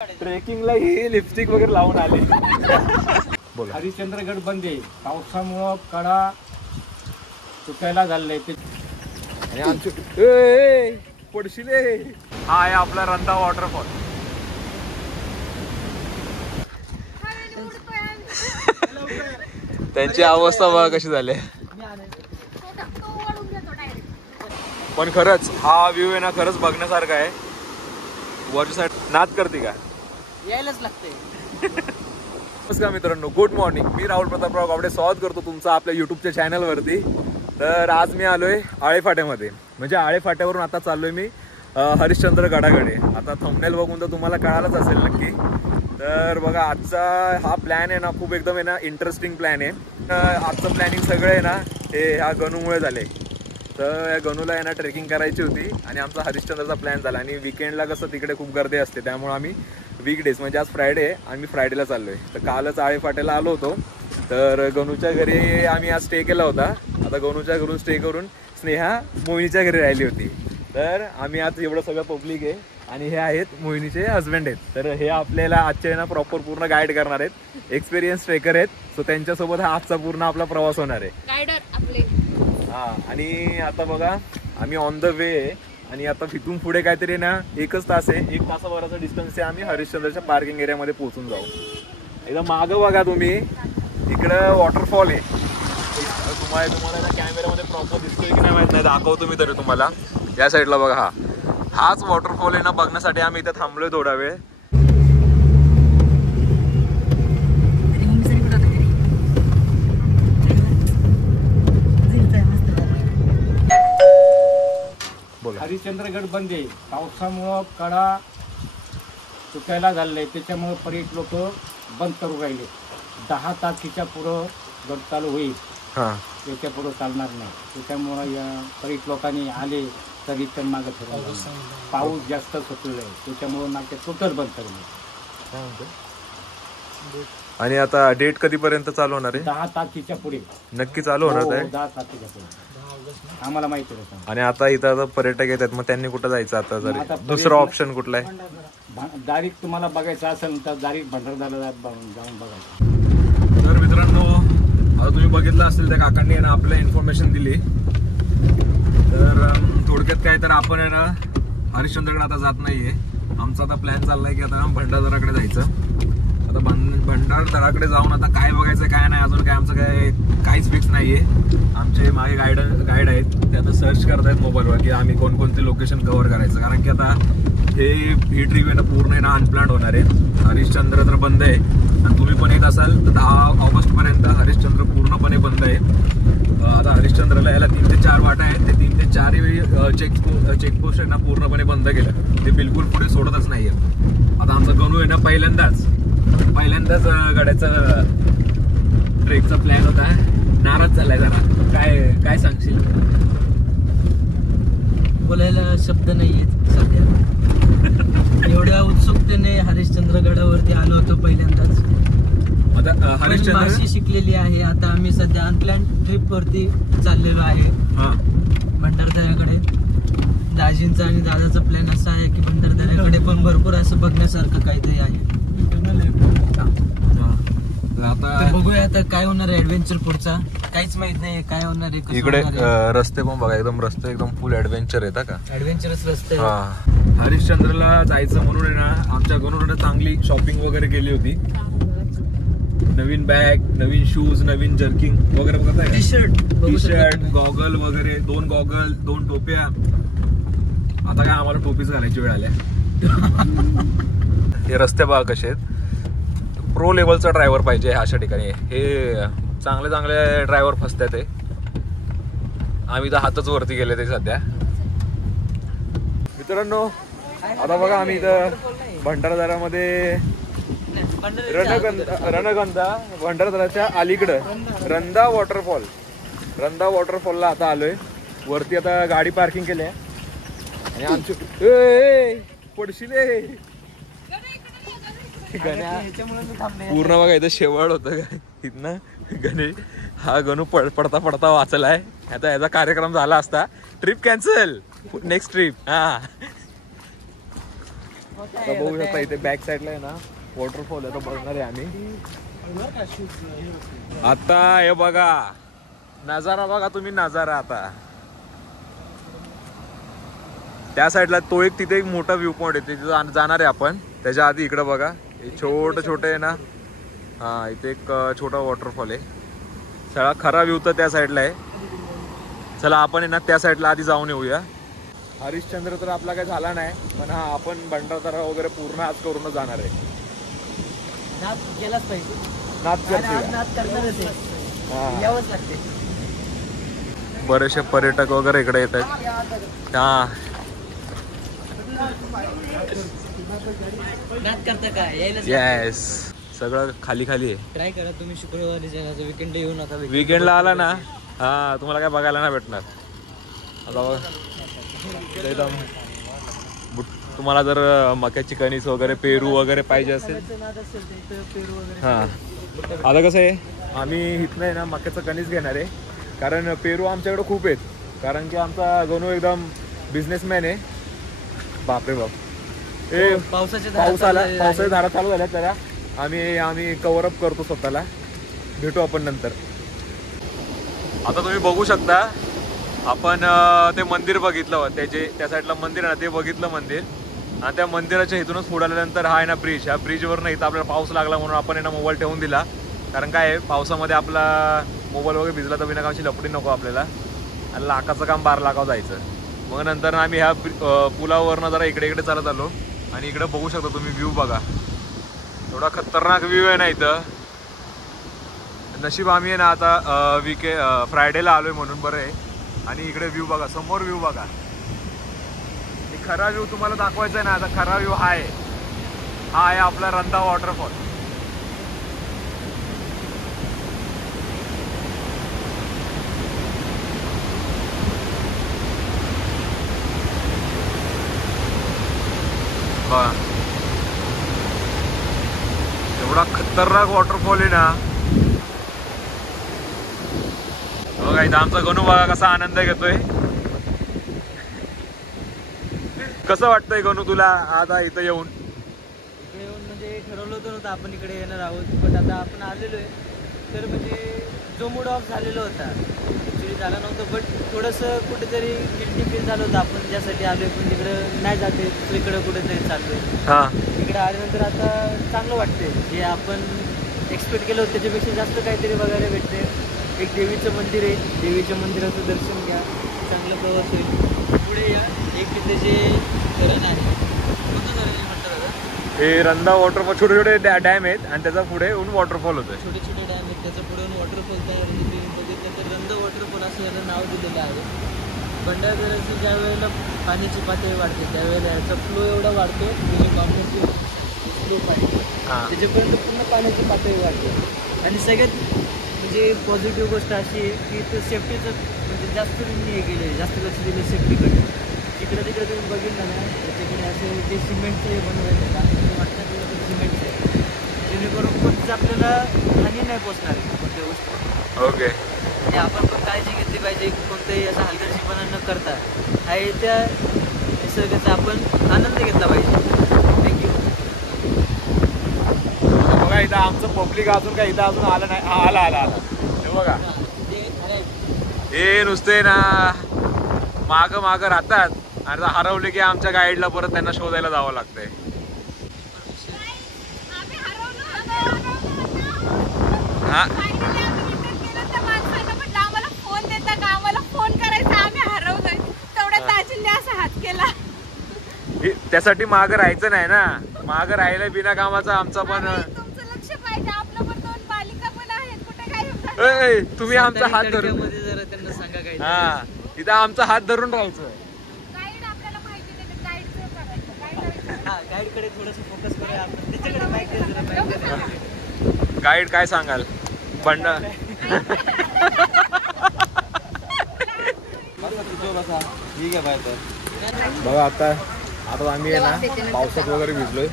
ट्रेकिंगला ही लिपस्टिक वगैरे लावून आले. बोला. हरिश्चंद्रगड बंद आहे पावसामुळं कडा चुकायला झालंय ते. आणि आमचे पडशिले. हा आहे आपला रंधा वॉटरफॉल. त्यांची अवस्था बघा कशी झाली. पण खरंच हा व्ह्यू आहे ना, खरंच बघण्यासारखा आहे. वरची साईड नाद करते का, यायलाच लागते. नमस्कार मित्रांनो, गुड मॉर्निंग. मी राहुल प्रतापराव गावडे स्वागत करतो तुमचं आपल्या युट्यूबच्या चॅनलवरती. तर आज मी आलोय आळेफाट्यामध्ये, म्हणजे आळेफाट्यावरून आता चाललोय मी हरिश्चंद्र गडाकडे. आता थंबनेल बघून तर तुम्हाला कळालंच असेल नक्की. तर बघा, आजचा हा प्लॅन आहे ना, खूप एकदम आहे ना इंटरेस्टिंग प्लॅन आहे. आजचं प्लॅनिंग सगळं आहे ना हे ह्या गणूमुळे झाले. तर या गणूला आहे ना ट्रेकिंग करायची होती आणि आमचा हरिश्चंद्रचा प्लॅन झाला. आणि विकेंडला कसं तिकडे खूप गर्दी असते, त्यामुळे आम्ही वीकडेज म्हणजे आज फ्रायडे आहे आणि मी फ्रायडेला चाललोय. तर कालच आळेफाट्याला आलो होतो. तर गणूच्या घरी आम्ही आज स्टे केला होता. आता गणूच्या घरून स्टे करून स्नेहा मोहिनीच्या घरी राहिली होती. तर आम्ही आज एवढं सगळं पब्लिक आहे आणि हे आहेत मोहिनीचे हजबंड आहेत. तर हे आपल्याला आजचे ना प्रॉपर पूर्ण गाईड करणार आहेत. एक्सपिरियन्स ट्रेकर आहेत. सो त्यांच्यासोबत हा आजचा पूर्ण आपला प्रवास होणार आहे. गायडर आपले. हा, आणि आता बघा आम्ही ऑन द वे आहे आणि आता तिथून पुढे काहीतरी ना 1 तास आहे, 1 तासाभराचा डिस्टन्स आहे. आम्ही हरिश्चंद्रच्या पार्किंग एरियामध्ये पोहोचून जाऊ. एकदम मागं बघा तुम्ही, इकडं वॉटरफॉल आहे. तुम्हाला कॅमेऱ्यामध्ये प्रॉपर दिसतोय की नाही माहित नाही, दाखवतो मी तरी तुम्हाला. या साईडला बघा, हाच वॉटरफॉल आहे ना, बघण्यासाठी आम्ही इथे थांबलोय थोडा वेळ. हरिश्चंद्रगड बंद आहे पावसामुळं कडा चुकायला झालंय, त्याच्यामुळं पर्यटक लोक बंद करू राहिले. 10 तारखेच्या पुढं गड चालू होईल, त्याच्या पुढं चालणार नाही. त्याच्यामुळं या पर्यटक लोकांनी आले तरी पण मागं फिरवलं. पाऊस जास्त सुटलेला आहे, त्याच्यामुळं नाके टोटल बंद करू. आणि आता डेट कधीपर्यंत चालू होणार आहे? 10 तारखेच्या पुढे नक्की चालू होणार आहे. 10 तारखेच्या पुढे आम्हाला माहिती होतं. आणि आता इथं आता पर्यटक येतात, मग त्यांनी कुठं जायचं आता? जरी दुसरा ऑप्शन कुठला आहे? डायरेक्ट तुम्हाला बघायचं असेल तर डायरेक्ट भंडारदऱ्याला जाऊन बघायचं. तर मित्रांनो, आता तुम्ही बघितलं असेल त्या काकांनी आहे ना आपल्याला इन्फॉर्मेशन दिली. तर थोडक्यात काय, तर आपण आहे ना हरिश्चंद्रकडे आता जात नाहीये. आमचा आता प्लॅन चाललाय की आता भंडारदऱ्याकडे जायचं. आता भंडारदऱ्याकडे जाऊन आता काय बघायचं काय नाही अजून काय आमचं काहीच फिक्स नाहीये. आमचे मागे गाईड आहेत, ते आता सर्च करतायत मोबाईलवर की आम्ही कोणकोणते लोकेशन कव्हर करायचं. कारण की आता ही ट्रिप आहे ना पूर्ण आहे ना अनप्लॅन्ड होणार आहे. हरिश्चंद्र तर बंद आहे आणि तुम्ही पण येत असाल तर 10 ऑगस्टपर्यंत हरिश्चंद्र पूर्णपणे बंद आहे. आता हरिश्चंद्रला याला 3 ते 4 वाटा आहेत. ते 3 ते 4 चेकपोस्ट आहे ना पूर्णपणे बंद केलं. ते बिलकुल पुढे सोडतच नाहीये. आता आमचा गणू आहे ना पहिल्यांदाच गाड्याचा ट्रेकचा प्लॅन होता. नाराज झालाय जरा. काय सांगशील? बोलायला शब्द नाहीयेत सध्या. एवढ्या उत्सुकतेने हरिश्चंद्र गडावरती आलो होतो पहिल्यांदाच. आता हरिश्चंद्र शिकलेली आहे. आता आम्ही सध्या अनप्लॅन ट्रिप वरती चाललेलो आहे भंडारदऱ्याकडे. दाजींचा आणि दादाचा प्लॅन असा आहे की भंडारदऱ्याकडे पण भरपूर असं बघण्यासारखं काहीतरी आहे. आता बघूया आता काय होणार आहे. ऍडव्हेंचर पुढचा काहीच माहित नाही काय होणार आहे. इकडे रस्ते पण बघा, रस्ते एकदम फुल ऍडव्हेंचर येतात का? ऍडव्हेंचरच रस्ते. हरिश्चंद्रला जायचं म्हणून आहे ना आमच्या गणूने चांगली शॉपिंग वगैरे केली होती. नवीन बॅग, नवीन शूज, नवीन जर्किंग वगैरे बघत आहे. टी शर्ट, गॉगल वगैरे, 2 गॉगल, 2 टोप्या. आता काय आम्हाला टोपीच घालायची वेळ आल्या. हे रस्ते बघा कसे आहेत. प्रो लेवलचा ड्रायव्हर पाहिजे अशा ठिकाणी. हे चांगले ड्रायव्हर फसतात. ते आम्ही तर हातच वरती गेले ते सध्या. मित्रांनो, आता बघा आम्ही इथं भंडारदऱ्यामध्ये रणगंधा भंडारदऱ्याच्या अलीकडं रंधा वॉटरफॉलला आता आलोय. वरती आता गाडी पार्किंग केली आहे आणि आमची पडशिले पूर्ण बघा इथं शेवाळ होतं काय इथनं. गणेश हा गणू पडता वाचलाय. आता याचा कार्यक्रम झाला असता ट्रिप कॅन्सल. Next trip. आता बघू शकता इथे बॅक साईडला आहे ना वॉटरफॉल आहे, तो बघणार आहे आम्ही आता. हे बघा नजारा, बघा तुम्ही नजारा. आता त्या साईडला तो एक तिथे एक मोठा व्ह्यू पॉइंट आहे, तिथे जाणार आहे आपण. त्याच्या आधी इकडे बघा हे छोटं आहे ना, हा इथे एक छोटा वॉटरफॉल आहे. सगळा खरा व्ह्यू तर त्या साईडला आहे. चला आपण आहे ना त्या साईडला आधी जाऊन येऊया. हरिश्चंद्र तर आपला काही झाला नाही, पण हा आपण भंडारदरा वगैरे पूर्ण आज करूनच जाणार आहे. नाच केलाच पाहिजे, नाच नाच करणारच आहे, यावंच लागते. बरेचसे पर्यटक वगैरे इकडे येत आहेत. हा नाच करता का यायला येस, सगळं खाली खाली आहे. ट्राय करा तुम्ही शुक्रवारी जाण्याचं, विकेंड येऊ नका. विकेंडला आला ना हा तुम्हाला काय बघायला नाही भेटणार. आता बघा एकदम तुम्हाला जर मक्याची कणीस वगैरे पेरू वगैरे पाहिजे असेल हा. आता कसं आहे आम्ही इथनं आहे ना मक्याचं कणीस घेणार आहे, कारण पेरू आमच्याकडे खूप आहेत. कारण की आमचा गणू एकदम बिझनेसमॅन आहे. बापरे बाप, हे पावसाच्या पावसाच्या धारा चालू झाल्या, त्याला आम्ही कव्हर अप करतो स्वतःला. भेटू आपण नंतर. आता तुम्ही बघू शकता आपण ते मंदिर बघितलं, त्या साईडला मंदिर आहे ना, ते बघितलं मंदिर. आणि त्या मंदिराच्या इथूनच पुढे आल्यानंतर हा आहे ना ब्रिज. ह्या ब्रिजवर नाही, इथं आपल्याला पाऊस लागला म्हणून आपण आहे ना मोबाईल ठेवून दिला. कारण काय आहे पावसामध्ये आपला मोबाईल वगैरे भिजला तर विनाकामची लपडी नको आपल्याला, आणि लाखाचं काम 12 लाखावर जायचं. मग नंतर आम्ही ह्या पुलावरनं जरा इकडे चालत आलो. आणि इकडे बघू शकता तुम्ही व्ह्यू बघा, एवढा खतरनाक व्ह्यू आहे ना इथं. नशीब आम्ही आहे ना आता फ्रायडेला आलोय म्हणून बरं आहे. आणि इकडे व्ह्यू बघा, समोर व्ह्यू बघा. खरा व्ह्यू तुम्हाला दाखवायचा आहे ना, आता खरा व्ह्यू हा आहे आपला रंधा वॉटरफॉल. बघा एवढा खतरनाक वॉटरफॉल आहे ना. बघा इथं आमचा गणू बघा कसा आनंद घेतोय. कसं वाटतंय गणू तुला आता इथं येऊन? इकडे येऊन म्हणजे ठरवलं होतं आपण इकडे येणार आहोत, पण आता आपण आलेलो आहे. तर म्हणजे जो मूड ऑफ झालेला होता ॲक्च्युली झाला नव्हतं, बट थोडंसं कुठेतरी गिल्टी फील झालं होतं. आपण ज्यासाठी आलो आहे पण तिकडं नाही जाते, दुसरीकडे कुठेतरी चाललो आहे. हां इकडे आल्यानंतर आता चांगलं वाटतंय. जे आपण एक्सपेक्ट केलं होतं त्याच्यापेक्षा जास्त काहीतरी बघायला भेटते. एक देवीचं मंदिर आहे, देवीच्या मंदिराचं दर्शन घ्या, चांगला प्रवास होईल. पुढे या एक तिथे जे धरण आहे, कोणतं धरण आहे म्हणतात दादा? हे रंधा वॉटरफॉल, छोटे छोटे डॅम आहेत आणि त्याचा पुढे येऊन वॉटरफॉल होतोय. छोटे छोटे डॅम आहेत, त्याच्या पुढे येऊन वॉटरफॉल तयार आहे. तुम्ही बघितलं तर रंधा वॉटरफॉल असं याला नाव दिलेलं आहे. भंडारदऱ्याची ज्या वेळेला पाण्याची पातळी वाढते त्यावेळेला याचा फ्लो एवढा वाढतो, म्हणजे पाण्याची फ्लो पाहिजे त्याच्यापर्यंत पूर्ण पाण्याची पातळी वाढते. आणि सगळ्यात म्हणजे पॉझिटिव्ह गोष्ट अशी आहे की इथं सेफ्टीचं म्हणजे जास्त त्यांनी हे केलं आहे, जास्त लक्ष दिलं सेफ्टीकडे. तिकडे तिकडे तुम्ही बघितलं ना त्याच्याकडे असे ते सिमेंटचं हे बनवायचं का वाटतं ते सिमेंटचं आहे, जेणेकरून कोणतीच आपल्याला हानी नाही पोचणार कोणत्या गोष्टी. ओके, म्हणजे आपण पण काळजी घेतली पाहिजे की कोणत्याही असा हलगर्जीपणा न करता आहे त्या निसर्गाचा आपण आनंद घेतला पाहिजे. थँक्यू. बघा इथं आमचं पब्लिक अजून काय इथं अजून आलं नाही. आला हे बघा, हे नुसते ना माग राहतात आणि हरवले की आमच्या गाईडला परत त्यांना शोधायला जावं लागतंय. हा त्यासाठी मागं राहायचं नाही ना, मागं राहिलं बिना कामाचा आमचा पण. तुम्ही आमचा हात धरून त्यांना सांगा काय हा इथं आमचा हात धरून राहायचं. गाईड कडे थोडंसं फोकस करूया आपण, त्याच्याकडे बाईक जरा. गाईड काय सांगाल बंडा? बघा आता आम्ही आहे ना पावसात वगैरे भिजलोय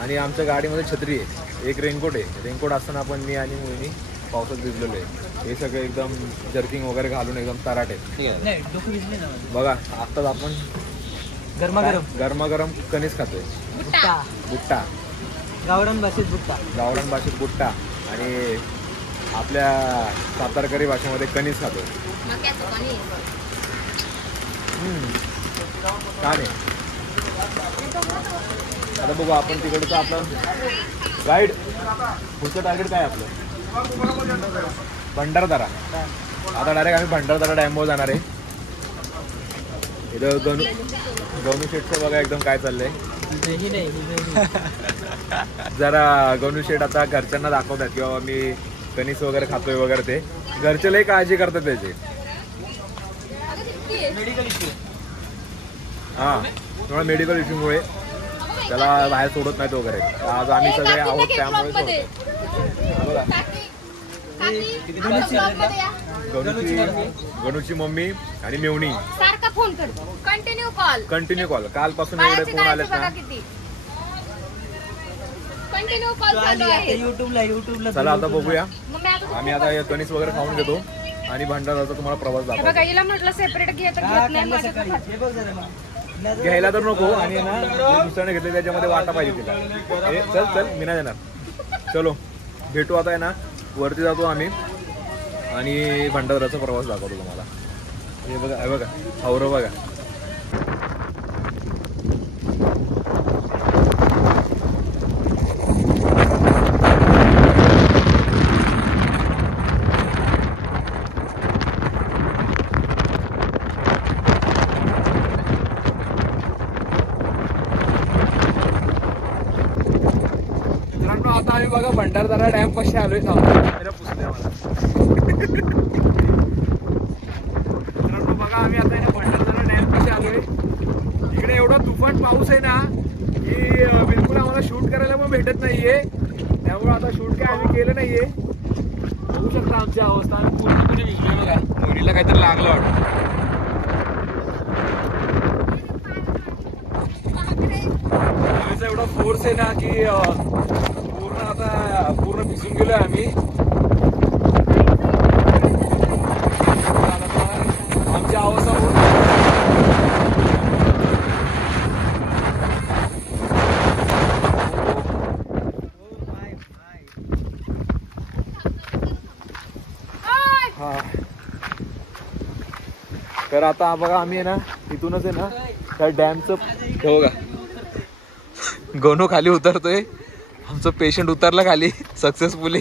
आणि आमच्या गाडीमध्ये छत्री आहे, एक रेनकोट आहे. रेनकोट असताना आपण मी आणि मोहिनी पावसात भिजलेलो आहे. हे सगळे एकदम जर्किंग वगैरे घालून एकदम तराट आहे. बघा आत्ताच आपण गरमागरम कणीस खातोय. बुट्टा, बुट्टा, गावरान भाषेत बुट्टा. गावरान भाषेत बुट्टा आणि आपल्या सातारकरी भाषेमध्ये कणीस खातोय. छान आहे. आता बघू आपण तिकडचं आपलं गाईड पुढचं टार्गेट काय आपलं भंडारदरा. आता डायरेक्ट आम्ही भंडारदरा डॅमवर जाणार आहे. इथं गणू शेठचं बघा एकदम काय चाललंय. जरा गणू शेठ आता घरच्यांना दाखवतात किंवा मी कणीस वगैरे खातोय वगैरे. ते घरचे लई काळजी करतात त्याची. हा थोडा मेडिकल इश्यूमुळे त्याला बाहेर सोडत नाहीत वगैरे. आज आम्ही सगळे आहोत त्यामुळे गणूची मम्मी आणि मेवणी फोन करतो. Continue call. कालपासून एवढे फोन आलेत ना. युट्यूबला चला आता बघूया. आम्ही आता कणीस वगैरे खाऊन घेतो आणि भंडाराचा तुम्हाला प्रवास दाखवतो. म्हटलं सेपरेट घ्यायला तर नको आणि ना दुसऱ्याने घेतले त्याच्यामध्ये वाटा पाहिजे तिला. चल चल मी नाही देणार. चलो भेटू आता आहे ना. वरती जातो आम्ही आणि भंडाराचा प्रवास दाखवतो तुम्हाला. हे बघा हे बघा हावरं बघा. आता आम्ही बघा भंडारदरा डॅम पाशी आलोय. मित्रांनो बघा आम्ही आता भंडारदरा डॅम पाशी आलोय. इकडे एवढा तुफान पाऊस आहे ना की बिलकुल आम्हाला शूट करायला पण भेटत नाहीये. त्यामुळे आता शूट काय आम्ही केलं नाहीये. बघू शकता आमची अवस्था. आम्ही पूर्णपणे भिजलोय बघा. मोरीला काहीतरी लागलं वाटतं. एवढा फोर्स आहे ना की आता पूर्ण भिजून गेलोय आम्ही. आमची अवस्था हा. तर आता बघा आम्ही आहे ना इथूनच आहे ना त्या डॅमचं बघा गणू खाली उतरतोय. आमचं पेशंट उतरला खाली सक्सेसफुली.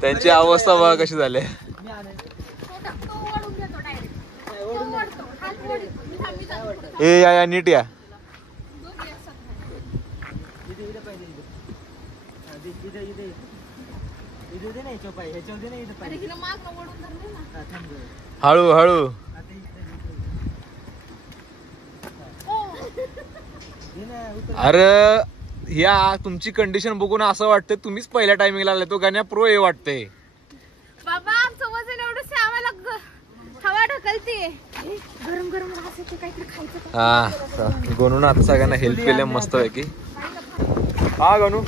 त्यांची अवस्था बघा कशी झाली. ए या नीट या. हळू हळू. अरे ह्या तुमची कंडिशन बघून असं वाटतं तुम्हीच पहिल्या टायमिंगला आले. तो गाण्या प्रो हे वाटतंय. बाबा आमचं वजन एवढं आम्हाला हवा ढकलते. गरम गरम काहीतरी खायचं. हा गणू ना आता सगळ्यांना हेल्प केल्या मस्त पैकी. हा गणू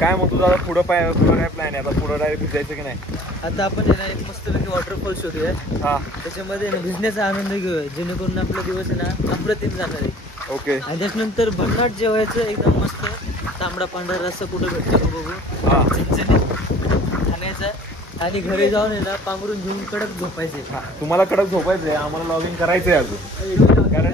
काय मग तुझा पुढं काय प्लॅन आहे आता. पुढं डायरेक्ट जायचं की नाही. आता आपण एक मस्तपैकी वॉटरफॉल शोधूया. हा त्याच्यामध्ये भिजण्याचा आनंद घेऊया जेणेकरून आपला दिवस आहे ना अप्रतिम जाणार आहे. ओके. आणि त्याच्यानंतर भन्नाट जेवायचं एकदम मस्त तांबडा पांढरा रस्सा कुठं भेटतो बघू. चणचणीत खाण्याचा आणि घरी जाऊन आहे ना पांघरून घेऊन कडक झोपायचे. तुम्हाला कडक झोपायचंय. आम्हाला लॉगिंग करायचंय अजून. कारण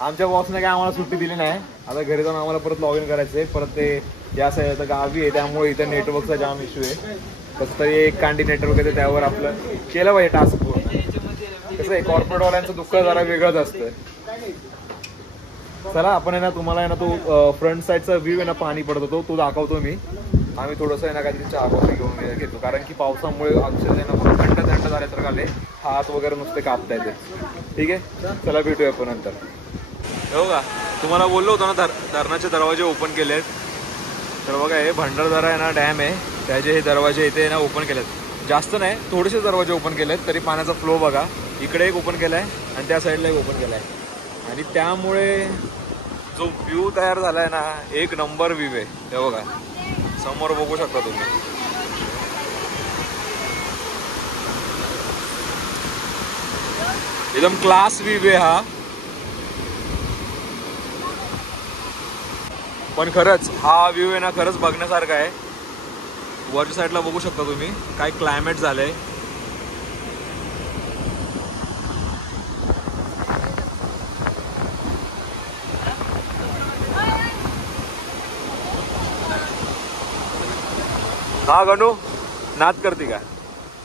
आमच्या बॉसने काय आम्हाला सुट्टी दिली नाही. आता घरी जाऊन आम्हाला परत लॉग इन करायचंय. परत ते या साईड गावी आहे त्यामुळे इथं नेटवर्कचा जाम इश्यू आहे. कसं तरी एक कांडी नेटवर्क आहे त्यावर आपलं केलं पाहिजे टास्क पूर्ण. कसं आहे कॉर्पोरेटवाल्यांचं दुःख जरा वेगळंच असतं. चला आपण आहे ना तुम्हाला आहे ना तो फ्रंट साईडचा व्ह्यू आहे ना पाणी पडतो तो दाखवतो मी. आम्ही थोडंसं आहे ना काहीतरी चहा कॉफी घेऊन घेतो कारण की पावसामुळे अक्षरशः आहे ना थंड झाल्यासारखं आले. हात वगैरे नुसते कापता येते. ठीक आहे चला भेटूया आपण नंतर. हो का तुम्हाला बोललो होतो ना धरणाचे दरवाजे ओपन केलेत. तर बघा हे भंडारदरा आहे ना डॅम आहे त्याचे हे दरवाजे इथे ना ओपन केलेत. जास्त नाही थोडेसे दरवाजे ओपन केलेत तरी पाण्याचा फ्लो बघा. इकडे एक ओपन केलाय आणि त्या साईडला एक ओपन केलाय. आणि त्यामुळे जो व्ह्यू तयार झालाय ना एक नंबर व्ह्यू आहे. ते बघा समोर बघू शकता तुम्ही. एकदम क्लास व्ह्यू आहे हा. पण खरंच हा व्ह्यू आहे ना खरंच बघण्यासारखा आहे. वरच्या साईडला बघू शकता तुम्ही काय क्लायमेट झालंय. हा गणू नाद करते का?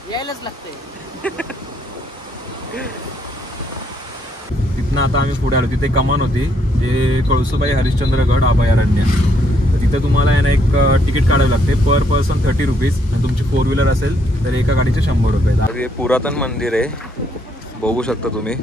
यायलाच लागतंय. तिथनं आता आम्ही पुढे आलो. तिथे कमान होती ते कळसुबाई हरिश्चंद्रगड अभयारण्य. तर तिथे तुम्हाला आहे ना एक तिकीट काढावं लागते पर पर्सन 30 रुपीज. आणि तुमची 4 व्हीलर असेल तर एका गाडीचे 100 रुपये. हे पुरातन मंदिर आहे बघू शकता तुम्ही.